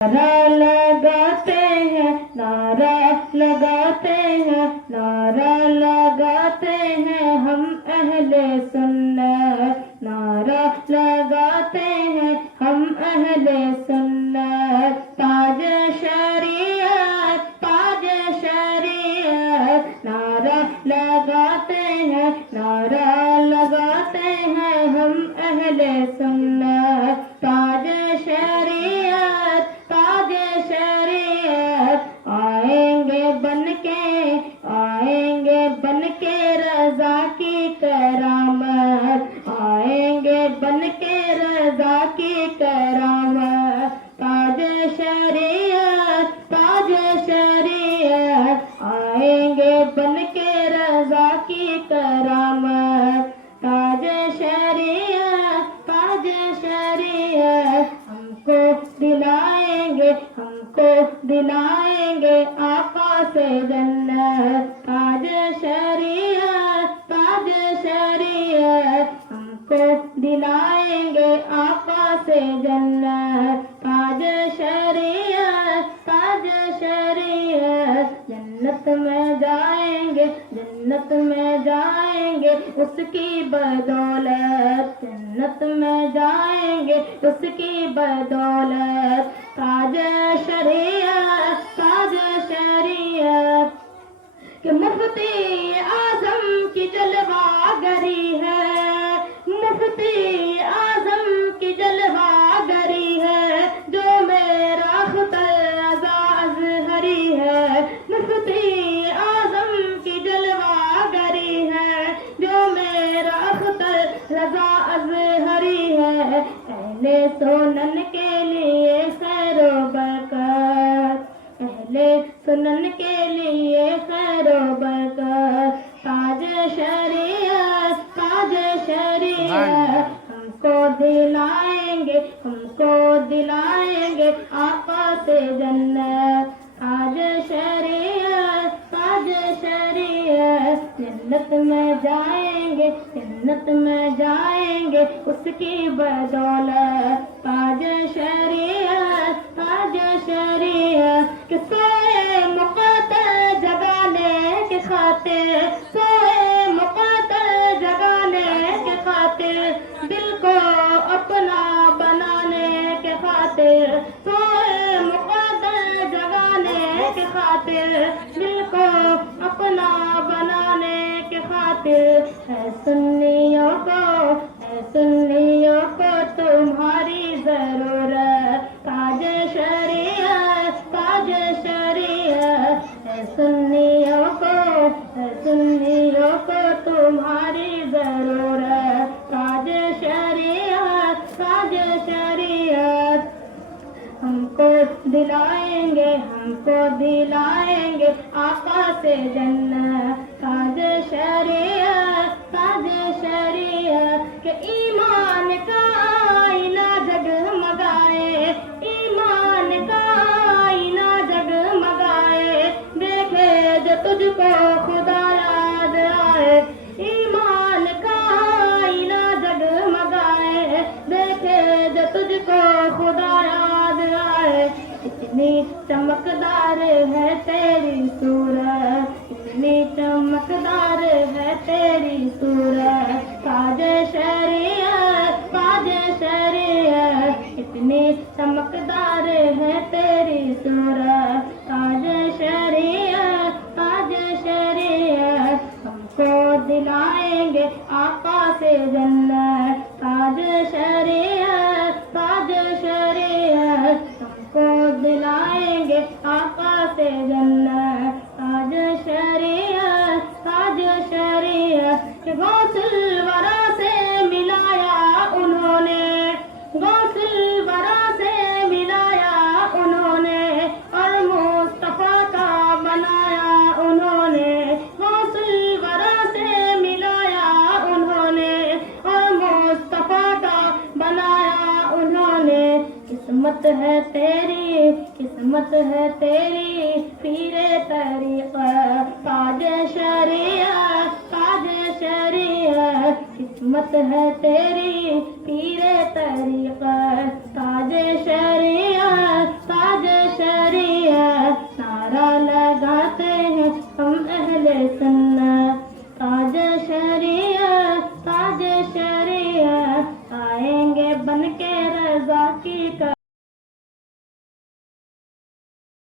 نعرہ لگاتے ہیں، نعرہ لگاتے ہیں، نعرہ لگاتے ہیں ہم اہل سنت، نعرہ لگاتے ہیں ہم اہل سنت، تاج شریعت، تاج شریعت، نعرہ لگاتے ہیں، نعرہ لگاتے ہیں ہم اہل سنت، تاج شریعت، تاج شریعت، آئیں گے بن کے، آئیں گے بن کے رضا کی کرامت، آئیں گے بن کے رضا کی کرامت، تاج شریعت، تاج شریعت، آئیں گے بن کے رضا کی کرامت، تاج شریعت، تاج شریعت، ہم کو دلائیں گے، ہم کو دلائیں گے آقا سے جنت، تاج شریعت، تاج شریعت، ہم کو دلائیں گے آقا سے جنت، تاج شریعت، تاج شریعت، جنت میں جائیں گے، جنت میں جائیں گے اس کی بدولت، جنت میں جائیں گے اس کی بدولت، تاج شریعت، تاج شریعت، کہ مفتی اعظم کی جلوہ گری ہے، مفتی اعظم کی جلوہ گری ہے، جو میرا اختر رضا ازہری ہے، مفتی اعظم کی جلوہ گری ہے، جو میرا اختر رضا ازہری ہے، اہل سنن کے لیے خیر و برکت، اہل سنن کے لیے خیر و برکت، تاج شریعت، تاج شریعت، ہم کو دلائیں گے، ہم کو دلائیں گے آقا سے جنت، تاج شریعت، تاج شریعت، جنت میں جائیں گے، جنت میں جائیں گے اس کی بدولت، تاج شریعت، تاج شریعت، کہ سوئے مقتل جگانے کے خاطر، سوئے مقتل جگانے کے خاطر، دل کو اپنا بنانے کے خاطر، سوئے مقتل جگانے کے خاطر، دل کو اپنا بنانے کے خاطر، ہے سنیوں کو، ہے سنیوں کو تمہاری ضرورت، تاج شریعت، تاج شریعت، ہے سنیوں کو، ہے سنیوں کو تمہاری ضرورت، تاج شریعت، تاج شریعت، ہم کو دلائیں گے، ہم کو دلائیں گے آقا سے جنت، تاج شریعت، تاج شریعت، کہ ایمان کا آئینہ جگمگائے، ایمان کا آئینہ جگمگائے، دیکھے جو تجھ کو خدا یاد آئے، ایمان کا آئینہ جگمگائے، دیکھے جو تجھ کو خدا یاد آئے، اتنی چمکدار ہے تیری صورت، اتنی چمکدار ہے تیری صورت، تاج شریعت، تاج شریعت، اتنی چمکدار ہے تیری صورت، تاج شریعت، تاج شریعت، ہم کو دلائیں گے آقا سے جنت، تاج شریعت، تاج شریعت، ہم کو دلائیں گے آقا سے جنت، تاج شریعت، تاج شریعت، کہ غوث الورا سے ملایا انہوں نے، غوث الورا سے ملایا انہوں نے، اور مصطفیٰ کا بنایا انہوں نے، غوث الورا سے ملایا انہوں نے، اور مصطفیٰ کا بنایا انہوں نے، قسمت ہے تیری، قسمت ہے تیری پیر طریقت، تاج شریعت، تاج شریعت، قسمت ہے تیری پیر طریقت، تاج شریعت، تاج رضا کی